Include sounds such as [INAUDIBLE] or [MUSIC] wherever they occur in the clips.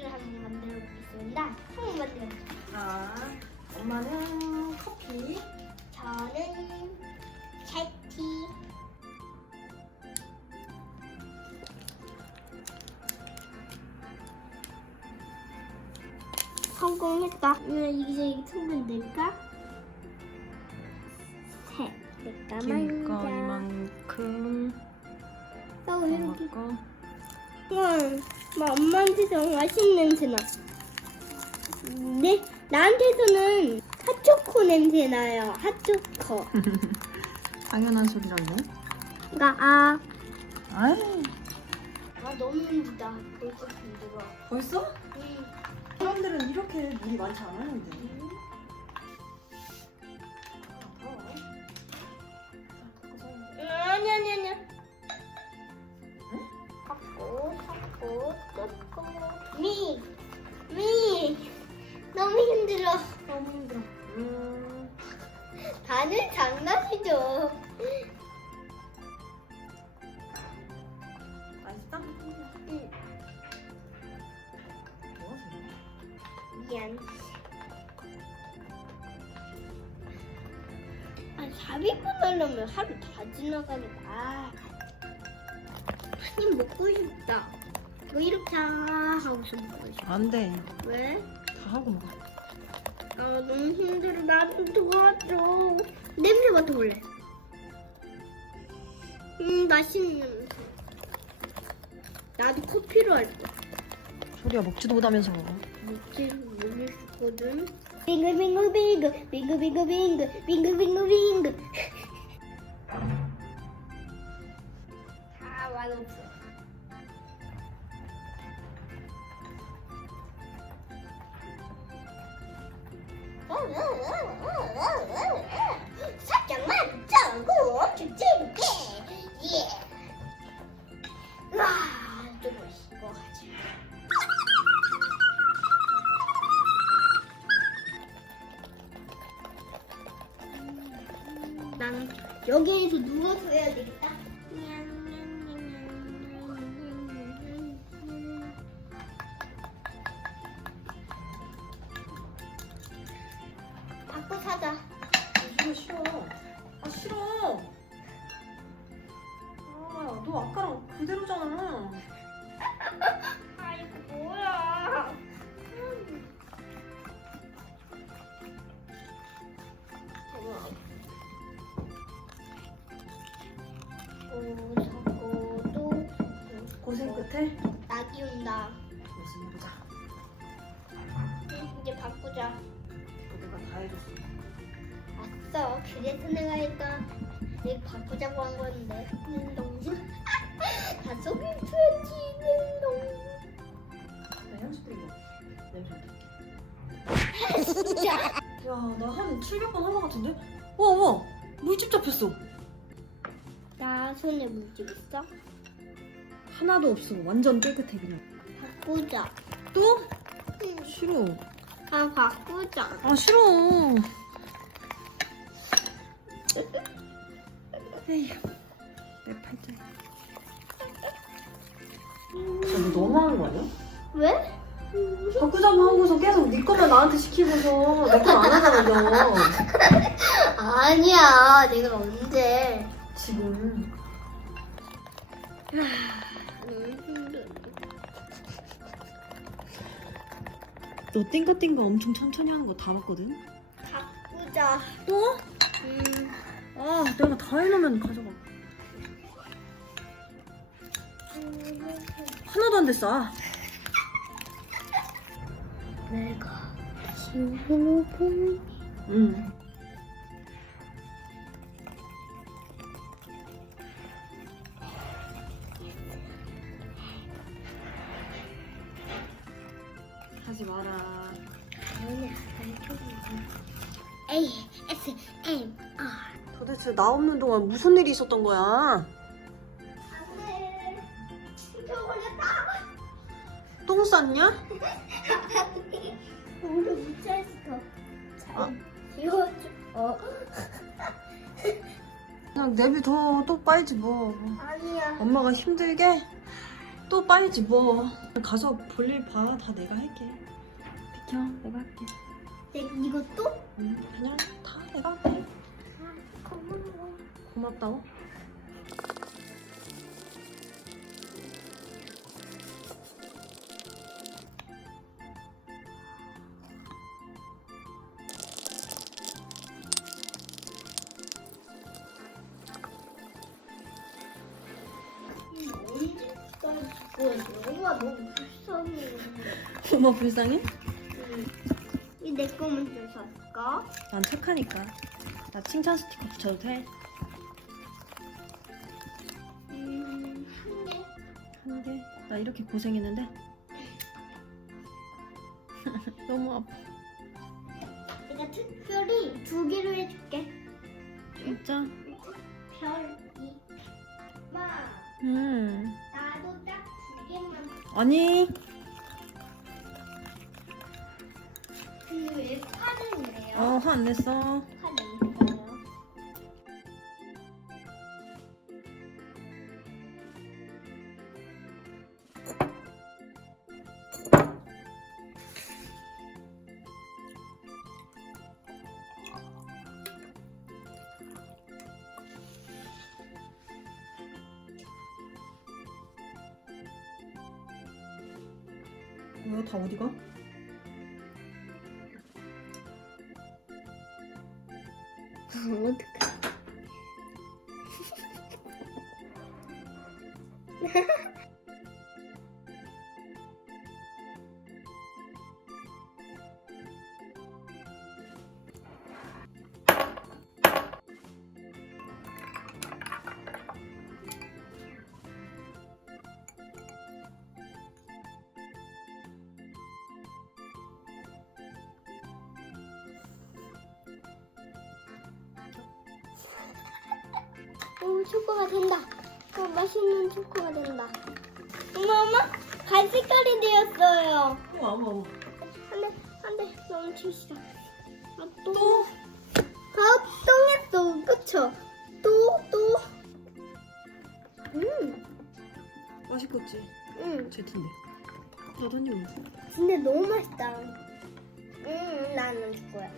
커피를 한번 만들어 보겠습니다. 한번 만들어. 자, 엄마는 커피. 저는 차티. 성공했다. 음, 이제 될까? 셋. 내가 그러니까 먼저. 이만큼. 먹고. 와, 막 엄마한테 정 맛있는 냄새 나. 네, 나한테서는 핫초코 냄새 나요. 핫초코. [LAUGHS] 당연한 소리라고. 그러니까 아, 아 너무 힘들다. 벌써 힘들어. 벌써? 음. 사람들은 이렇게 물이 많지 않았는데. 다들 장난이죠. 맛있어? 응. 뭐 하세요? 미안. 아, 400분 하려면 하루 다 지나가니까. 아. 한입 먹고 싶다. 뭐 이렇게 하고서 먹고 싶어. 안 돼. 왜? 다 하고 먹어. 아 너무 힘들어. 나 좀 도와줘. 냄새 맡아볼래. 음 맛있는 냄새. 나도 커피로 할게 소리야 먹지도 못하면서 먹지 모르겠거든. 빙글빙글빙글 빙글빙글빙글 빙글빙글빙글. 누워서 해야 되겠다. 바꿔 사자. 이거 싫어. 아 싫어. 아, 너 아까랑 그대로잖아. [LAUGHS] 끝에 낙이 온다. 열심히 해보자. 응, 이제 바꾸자. 내가 다 해줬어. 아싸, 그래서 내가 일까 내가 바꾸자고 한 건데. 능동. [LAUGHS] 다 속임수였지, 능동. 나 향수 뿌리고 냄새 맡을게. 진짜. [LAUGHS] 야, 나 한 700번 한 것 같은데? 와, 와, 물집 잡혔어. 나 손에 물집 있어? 하나도 없어. 완전 깨끗해 그냥. 바꾸자. 또? 응. 싫어. 아, 바꾸자. 아 싫어. 에휴, 내 팔짱. 너 너무하는 거 아니야? 왜? 바꾸자고 하고서 계속 네 것만 나한테 시키고서 내건안 하잖아 너. 아니야, 내가 언제. 지금. 너 띵가띵가 엄청 천천히 하는 거 다 봤거든? 바꾸자. 또? 음, 아 내가 다 해놓으면 가져가. 하나도 안 됐어. 아. 내가 지우고 보니. 응. 하지 마라. 아니야, A, S, M, R. 도대체 나 없는 동안 무슨 일이 있었던 거야? 안 돼. 죽여버렸다. 똥 쌌냐? 우리 묻혀있어. 아. 잘 지워줘. 어? 그냥 내비둬 또 빠이지 뭐. 아니야. 엄마가 힘들게? 또 빠이지 뭐. 가서 볼일 봐. 다 내가 할게. 비켜. 내가 할게. 내 이것도? 응, 그냥 다 내가 할게. 아, 고마워. 고맙다고? 엄마 불쌍해? 이내 좀 살까? 난 착하니까. 나 칭찬 스티커 붙여도 돼? 음, 한 개. 한 개? 나 이렇게 고생했는데? [LAUGHS] 너무 아파. 내가 특별히 두 개로 해줄게. 진짜? 별, 이, 마. 음. 나도 딱 두 개만. 아니. 그왜 화를 내요? 어, 화 안 냈어. 화 냈어요. 뭐야, 다 어디 가? 어떡해. 오, 초코가 된다. 오, 맛있는 초코가 된다. 엄마, 엄마, 갈 색깔이 되었어요. 어머, 어머. 안 돼, 안 돼. 너무 치시다. 아, 또. 또? 아, 똥했어. 그쵸? 또, 또. 음, 맛있겠지? 음. 제티인데. 나도 한입 먹어. 근데 너무 맛있다. 음, 나는 줄 거야.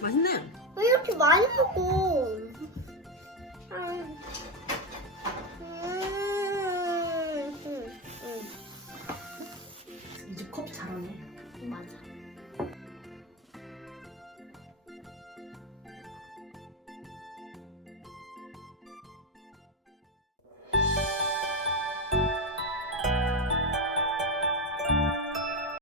맛있네. 왜 이렇게 많이 먹어? 음. 음, 음, 이제 컵 잘하네. 맞아.